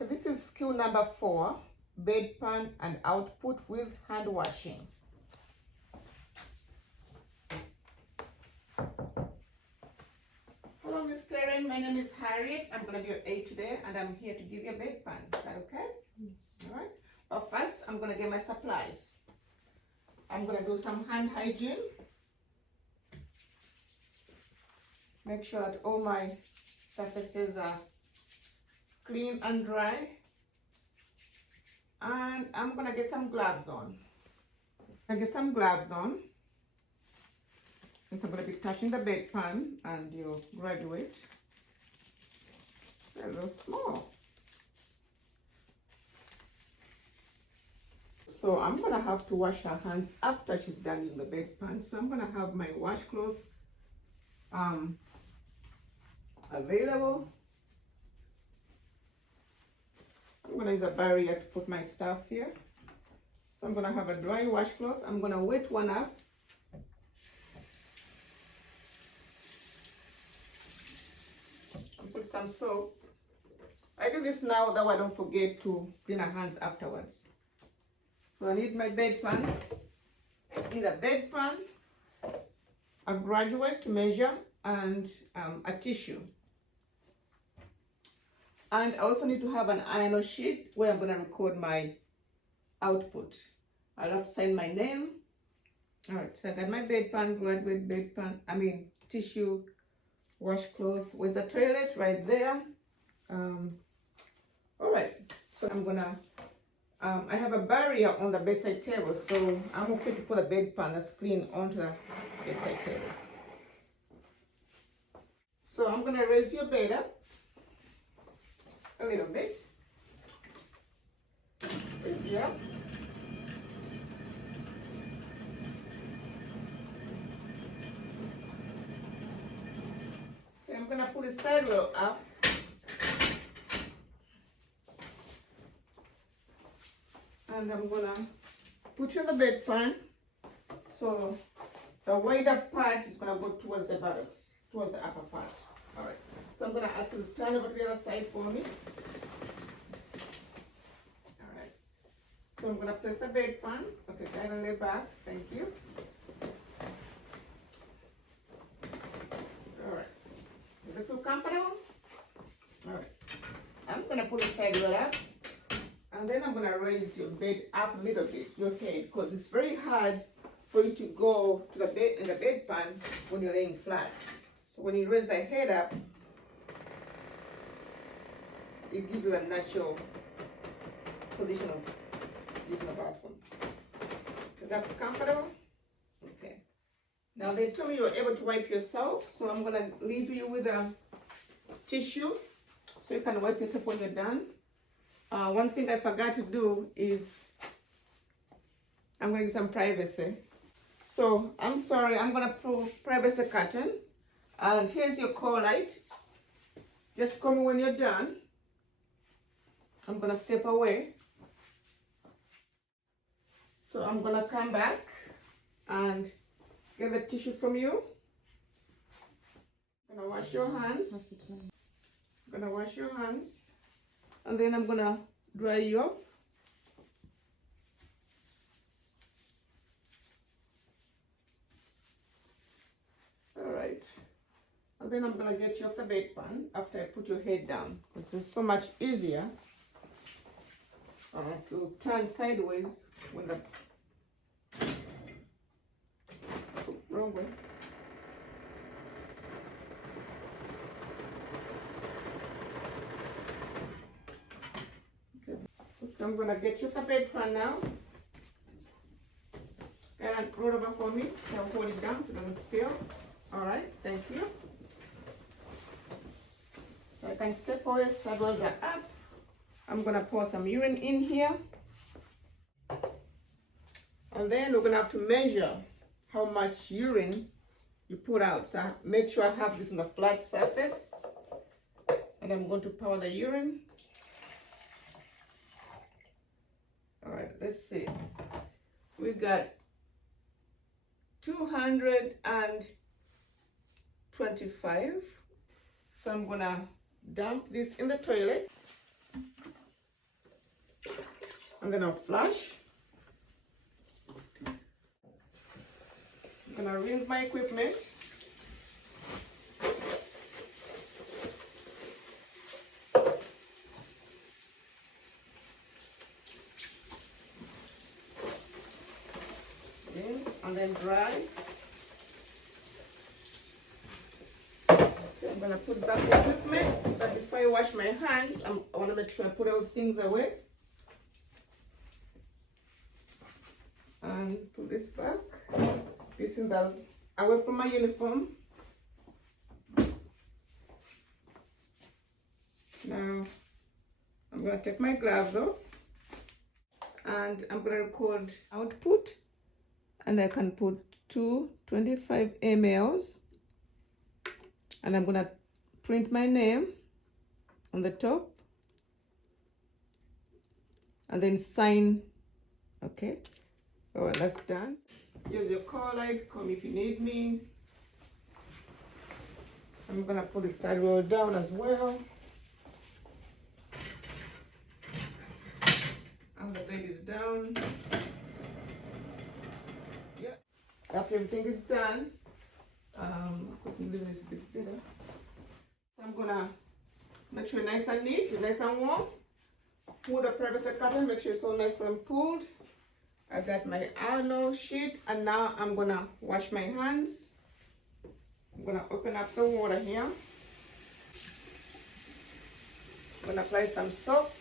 Okay, this is skill number 4, bedpan and output with hand washing. Hello, Miss Karen. My name is Harriet. I'm going to be your aide today, and I'm here to give you a bedpan. Is that okay? Yes. All right. But first, I'm going to get my supplies. I'm going to do some hand hygiene. Make sure that all my surfaces are clean and dry. And I'm going to get some gloves on. Since I'm going to be touching the bedpan and your graduate. They're a little small. So I'm going to have to wash her hands after she's done using the bedpan. So I'm going to have my washcloth available. I'm going to use a barrier to put my stuff here. So I'm going to have a dry washcloth. I'm going to wet one up. And put some soap. I do this now, that way I don't forget to clean our hands afterwards. So I need my bedpan. I need a bedpan, a graduate to measure, and a tissue. And I also need to have an iron sheet where I'm going to record my output. I'll have to sign my name. All right, so I got my bedpan, graduate bedpan, tissue, washcloth. Where's the toilet? Right there. All right, so I'm gonna, I have a barrier on the bedside table, so I'm okay to put a bedpan that's clean onto the bedside table. So I'm gonna raise your bed up a little bit. Raise you up. Okay, I'm gonna pull the side rail up. And I'm gonna put you on the bedpan. So the wider part is gonna go towards the buttocks, towards the upper part. All right. So I'm gonna ask you to turn over to the other side for me. All right. So I'm gonna place the bedpan. Okay, guide and lay back. Thank you. All right. Does it feel comfortable? All right. I'm gonna pull the side rail up. And then I'm going to raise your bed up a little bit, your head, because it's very hard for you to go to the bed in the bedpan when you're laying flat. So when you raise the head up, it gives you a natural position of using the bathroom. Is that comfortable? Okay. Now they told me you were able to wipe yourself, so I'm going to leave you with a tissue so you can wipe yourself when you're done. One thing I forgot to do is I'm going to give some privacy. So I'm sorry, I'm going to put privacy curtain. And here's your call light. Just call me when you're done. I'm going to step away. So I'm going to come back and get the tissue from you. I'm going to wash your hands. I'm going to wash your hands. And then I'm gonna dry you off. All right. And then I'm gonna get you off the bedpan after I put your head down, because it's so much easier to turn sideways when the wrong way. I'm going to get you the bedpan now. And roll over for me. So hold it down so it doesn't spill. All right, thank you. So I can step away, saddles are up. I'm going to pour some urine in here. And then we're going to have to measure how much urine you put out. So make sure I have this on a flat surface. And I'm going to pour the urine. All right, let's see. We got 225. So I'm gonna dump this in the toilet. and then I'll flush. I'm gonna rinse my equipment. Rinse and then dry. I'm gonna put back the equipment, but before I wash my hands, I wanna make sure I put all things away. And put this back. This is away from my uniform. Now, I'm gonna take my gloves off and I'm gonna record output, and I can put 225 mLs. And I'm gonna print my name on the top and then sign. Okay, oh, that's done. Use your call light, come if you need me. I'm gonna put the side roll down as well. And the bed is down. Yeah. After everything is done, I couldn't leave this a bit better. So I'm gonna make sure it's nice and neat, it's nice and warm. Pull the privacy curtain, make sure it's all nice and pulled. I got my Arno sheet, and now I'm gonna wash my hands. I'm gonna open up the water here. I'm gonna apply some soap.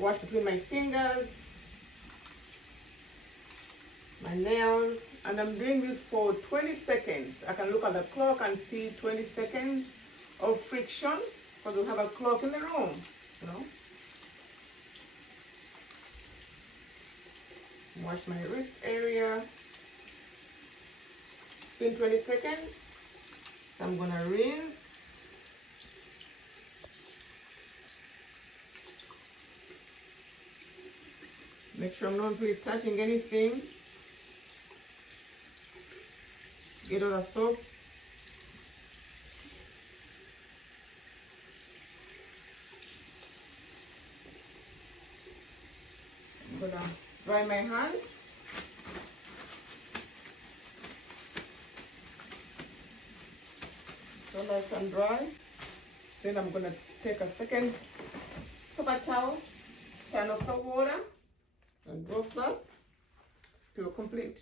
Wash between my fingers, my nails, and I'm doing this for 20 seconds. I can look at the clock and see 20 seconds of friction, because we have a clock in the room, you know. Wash my wrist area. It's been 20 seconds. I'm gonna rinse. Make sure I'm not really touching anything. Get all the soap. I'm gonna dry my hands. So nice and dry. Then I'm gonna take a second paper towel, turn off the water, and drop that. Spill complete.